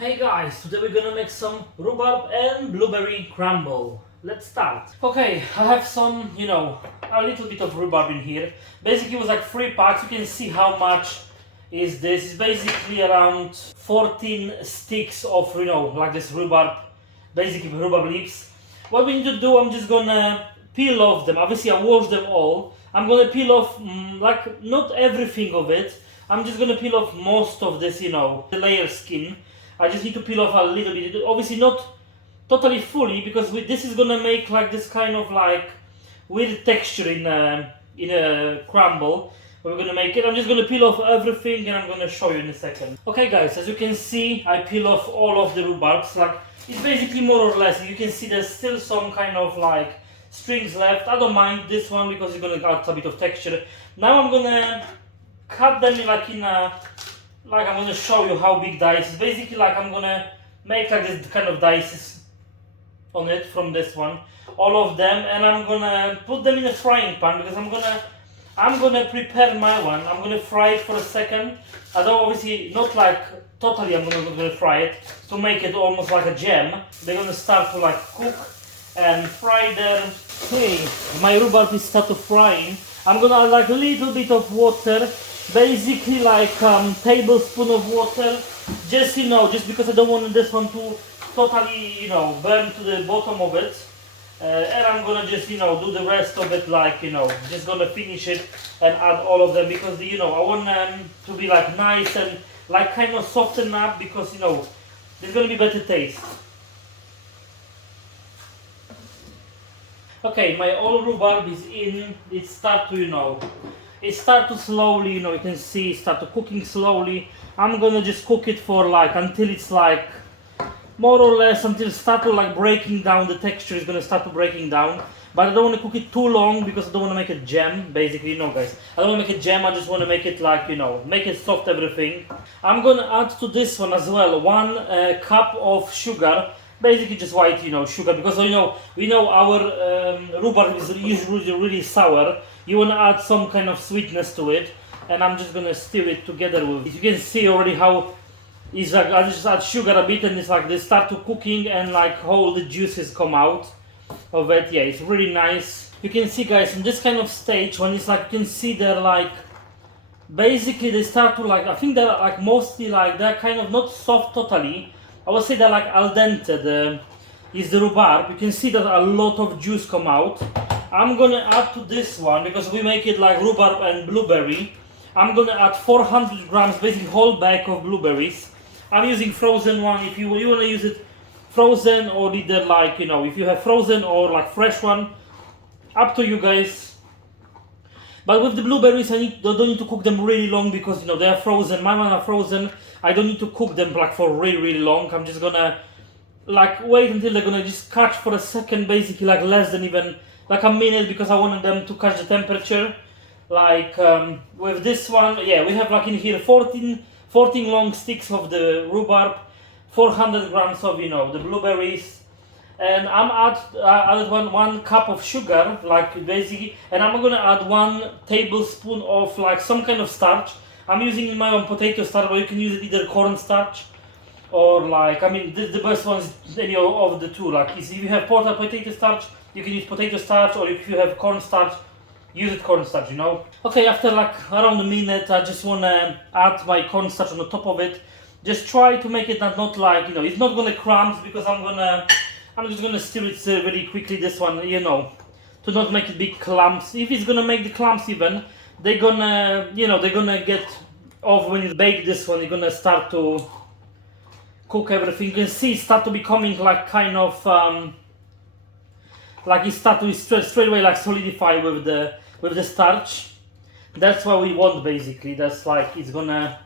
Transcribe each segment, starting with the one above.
Hey guys, today we're gonna make some rhubarb and blueberry crumble. Let's start. Okay, I have some, a little bit of rhubarb in here. Basically it was like 3 packs. You can see how much is this. It's basically around 14 sticks of, like this rhubarb, basically rhubarb leaves. What we need to do, I'm just gonna peel off them. Obviously I wash them all. I'm gonna peel off, like not everything of it. I'm just gonna peel off most of this, the layer skin. I just need to peel off a little bit. Obviously not totally fully, because this is gonna make like this kind of like weird texture in a crumble. We're gonna make it. I'm just gonna peel off everything and I'm gonna show you in a second. Okay guys, as you can see, I peel off all of the rhubarbs. Like it's basically more or less. You can see there's still some kind of like strings left. I don't mind this one because it's gonna add a bit of texture. Now I'm gonna cut them like in a. Like I'm gonna show you how big dice is. Basically, like I'm gonna make like this kind of dices on it from this one, all of them, and I'm gonna put them in a frying pan because I'm gonna prepare my one. I'm gonna fry it for a second. I don't obviously not like totally. I'm gonna fry it to make it almost like a jam. They're gonna start to like cook and fry them. Okay, my rhubarb is start to frying. I'm gonna add like a little bit of water. Basically like tablespoon of water, just because I don't want this one to totally, burn to the bottom of it. And I'm gonna just, do the rest of it like, just gonna finish it and add all of them because, I want them to be like nice and like kind of soften up because, there's gonna be better taste. Okay, my all rhubarb is in. It start to, it start to slowly, you can see, start to cooking slowly. I'm gonna just cook it for like until it's like more or less until it start to like breaking down. The texture is gonna start to breaking down. But I don't want to cook it too long because I don't want to make it jam. Basically, guys, I don't want to make it jam. I just want to make it like make it soft everything. I'm gonna add to this one as well 1 cup of sugar. Basically just white, sugar, because we know our rhubarb is usually really sour. You want to add some kind of sweetness to it, and I'm just gonna stir it together with. You can see already how it's like I just add sugar a bit, and it's like they start to cooking, and like all the juices come out of it. Yeah, it's really nice. You can see, guys, in this kind of stage when it's like you can see they're like basically they start to like I think they're like mostly like they're kind of not soft totally. I would say they're like al dente. Is the rhubarb. You can see that a lot of juice come out. I'm gonna add to this one because we make it like rhubarb and blueberry. I'm gonna add 400 grams, basically whole bag of blueberries. I'm using frozen one. If you wanna use it frozen or either like if you have frozen or like fresh one, up to you guys. But with the blueberries, I don't need to cook them really long because they are frozen. My ones are frozen. I don't need to cook them like for really long. I'm just gonna like wait until they're gonna just catch for a second, basically like less than even like a minute because I wanted them to catch the temperature. Like with this one, yeah, we have like in here 14 long sticks of the rhubarb, 400 grams of the blueberries. And I'm added one cup of sugar, like basically, and I'm gonna add 1 tablespoon of like some kind of starch. I'm using my own potato starch, but you can use it either corn starch or like the best one is any of the two. Like if you have potato starch, you can use potato starch, or if you have corn starch, use it corn starch. Okay, after like around a minute, I just wanna add my corn starch on the top of it. Just try to make it not like it's not gonna crumble because I'm just gonna stir it very quickly. This one, to not make it big clumps. If it's gonna make the clumps even, they're gonna get off when you bake this one. You're gonna start to cook everything. You can see it start to becoming like kind of like it start to straight away like solidify with the starch. That's what we want basically. That's like it's gonna.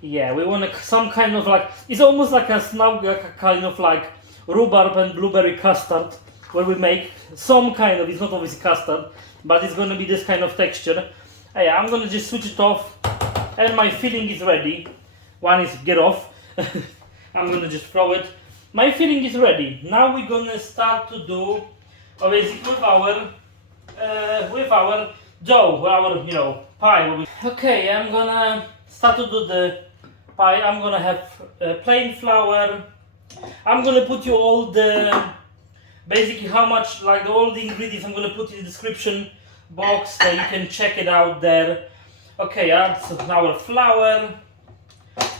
Yeah, we want some kind of like it's almost like a kind of like rhubarb and blueberry custard where we make some kind of, it's not obviously custard, but it's going to be this kind of texture. Yeah, I'm going to just switch it off and my filling is ready. One is get off. I'm going to just throw it. My filling is ready. Now we're going to start to do basically with our dough, our pie. Okay, I'm going to start to do the pie. I'm gonna have plain flour. I'm gonna put you all the, basically how much, like all the ingredients I'm gonna put in the description box, so you can check it out there. Okay, add our flour.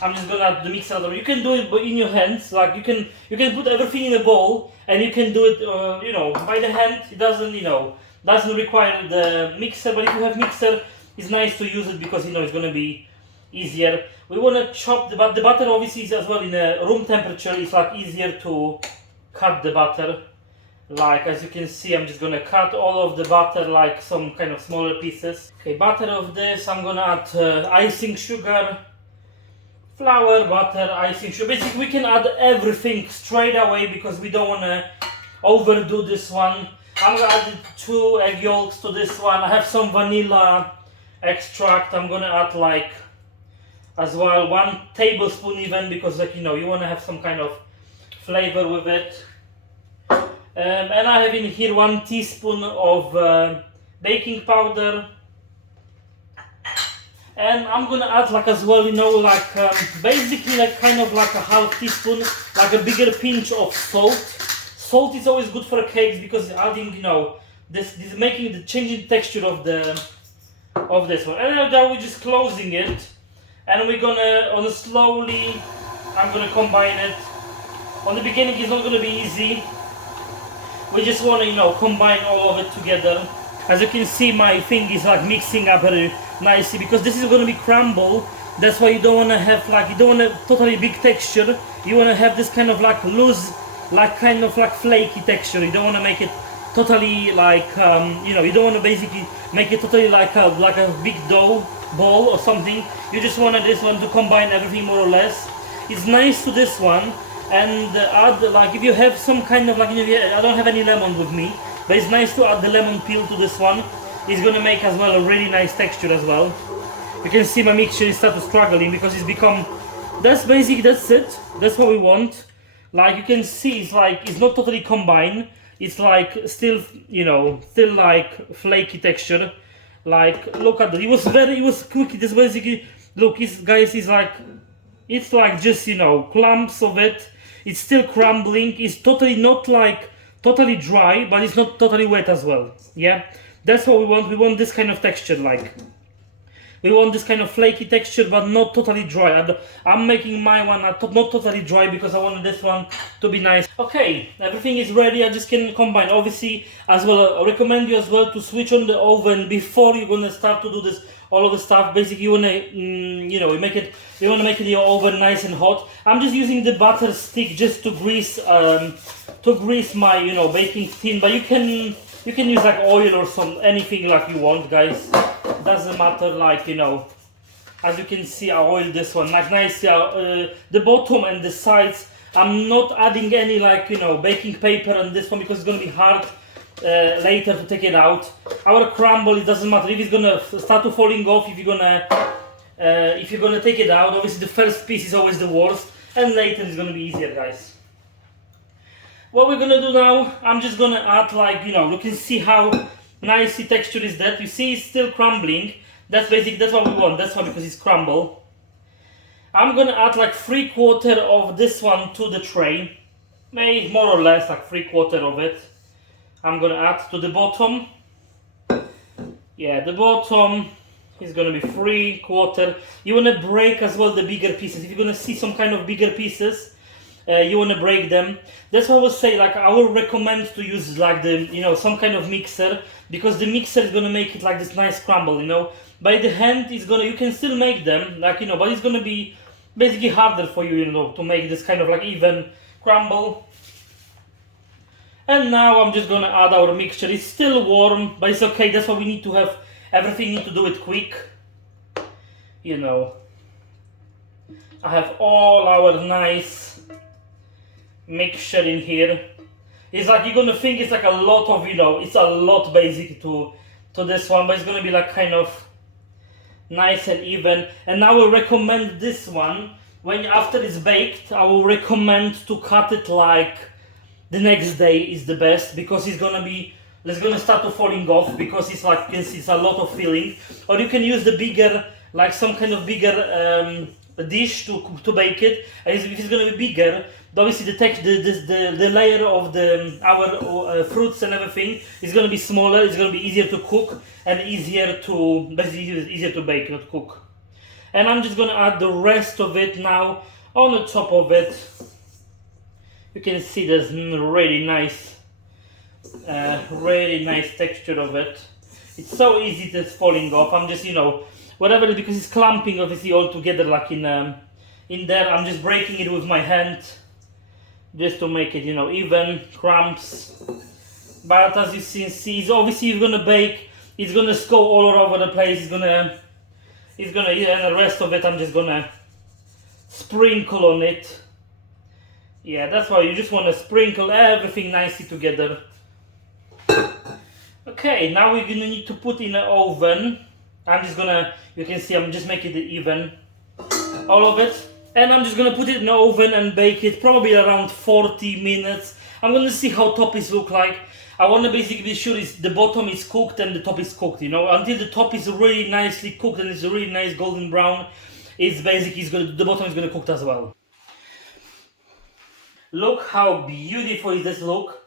I'm just gonna add the mixer. You can do it in your hands, like you can put everything in a bowl, and you can do it, you know, by the hand. It doesn't, you know, doesn't require the mixer. But if you have mixer, it's nice to use it because, you know, it's gonna be easier. We wanna chop the butter. Obviously, is as well in a room temperature. It's like easier to cut the butter. Like as you can see, I'm just gonna cut all of the butter like some kind of smaller pieces. Okay, butter of this. I'm gonna add icing sugar. Flour, butter, icing sugar. Basically, we can add everything straight away because we don't want to overdo this one. I'm gonna add 2 egg yolks to this one. I have some vanilla extract. I'm gonna add like as well 1 tablespoon even, because, like, you know, you want to have some kind of flavor with it. And I have in here 1 teaspoon of baking powder. And I'm gonna add like as well, you know, like basically like kind of like a half teaspoon, like a bigger pinch of salt. Salt is always good for cakes because adding, you know, this making the changing texture of this one. And now we're just closing it, and we're gonna slowly. I'm gonna combine it. On the beginning, it's not gonna be easy. We just wanna, you know, combine all of it together. As you can see, my thing is like mixing up very nicely because this is going to be crumble. That's why you don't want to have like, you don't want a totally big texture. You want to have this kind of like loose, like kind of like flaky texture. You don't want to make it totally like, you know, you don't want to basically make it totally like a big dough ball or something. You just want this one to combine everything more or less. It's nice to this one, and add like if you have some kind of like, you know, I don't have any lemon with me. But it's nice to add the lemon peel to this one. It's gonna make as well a really nice texture as well. You can see my mixture is starting struggling because it's become, that's basic, that's it. That's what we want. Like you can see, it's like, it's not totally combined. It's like still, you know, still like flaky texture. Like, look at that, it was quick. This basically, look, guys, it's like just, you know, clumps of it. It's still crumbling. It's totally not like, totally dry, but it's not totally wet as well. Yeah, that's what we want. We want this kind of texture, like we want this kind of flaky texture, but not totally dry. I'm making my one not totally dry because I want this one to be nice. Okay, everything is ready. I just can combine. Obviously, as well, I recommend you as well to switch on the oven before you're gonna start to do this. All of the stuff. Basically, you wanna, you know, you wanna make it in your oven nice and hot. I'm just using the butter stick just to grease my, you know, baking tin. But you can use like oil or anything like you want, guys. Doesn't matter. Like, you know, as you can see, I oiled this one like nice. The bottom and the sides. I'm not adding any like, you know, baking paper on this one because it's gonna be hard later to take it out. Our crumble, it doesn't matter if it's gonna start to falling off. If you're gonna take it out, obviously the first piece is always the worst, and later it's gonna be easier, guys. What we're gonna do now, I'm just gonna add like, you know, you can see how nice the texture is. That you see it's still crumbling. That's basic. That's what we want. That's why, because it's crumble. I'm gonna add like 3/4 of this one to the tray, maybe more or less like 3/4 of it. I'm gonna add to the bottom. Yeah, the bottom is gonna be 3/4. You wanna break as well the bigger pieces. If you're gonna see some kind of bigger pieces, you wanna break them. That's what I would say. Like I would recommend to use like the, you know, some kind of mixer, because the mixer is gonna make it like this nice crumble. You know, by the hand is gonna, you can still make them like, you know, but it's gonna be basically harder for you, you know, to make this kind of like even crumble. And now I'm just gonna add our mixture. It's still warm, but it's okay. That's why we need to have everything. Need to do it quick. You know, I have all our nice mixture in here. It's like you're gonna think it's like a lot of, you know, it's a lot basic to this one, but it's gonna be like kind of nice and even. And I will recommend this one when after it's baked. I will recommend to cut it like the next day is the best, because it's gonna start to falling off, because it's like, you can see it's a lot of filling. Or you can use the bigger, like some kind of bigger dish to bake it. And if it's gonna be bigger, obviously the layer of our fruits and everything is gonna be smaller. It's gonna be easier to cook and easier to bake, not cook. And I'm just gonna add the rest of it now on the top of it. You can see there's really nice texture of it. It's so easy that's falling off. I'm just, whatever, because it's clumping obviously all together like in there. I'm just breaking it with my hand just to make it, even crumbs. But as you can see, it's obviously you're gonna bake. It's gonna go all over the place. It's gonna, and the rest of it I'm just gonna sprinkle on it. Yeah, that's why you just want to sprinkle everything nicely together. Okay, now we're gonna need to put in the oven. You can see I'm just making it even, all of it. And I'm just gonna put it in the oven and bake it probably around 40 minutes. I'm gonna see how top is look like. I want to basically be sure the bottom is cooked and the top is cooked, until the top is really nicely cooked and it's a really nice golden brown. The bottom is gonna cook as well. Look how beautiful is this look.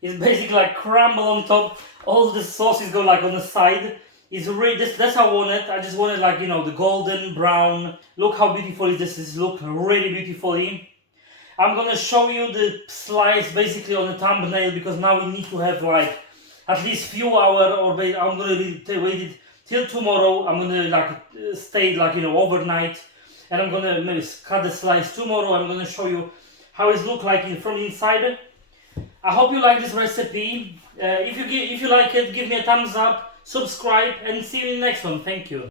It's basically like crumble on top. All the sauces go like on the side. It's really that's how I want it. I just want it like the golden brown. Look how beautiful this is. Look really beautifully. I'm gonna show you the slice basically on the thumbnail because now we need to have like at least few hours or I'm gonna wait it till tomorrow. I'm gonna stay overnight, and I'm gonna maybe cut the slice tomorrow. I'm gonna show you how it look like from inside. I hope you like this recipe. If you like it, give me a thumbs up, subscribe, and see you in the next one. Thank you.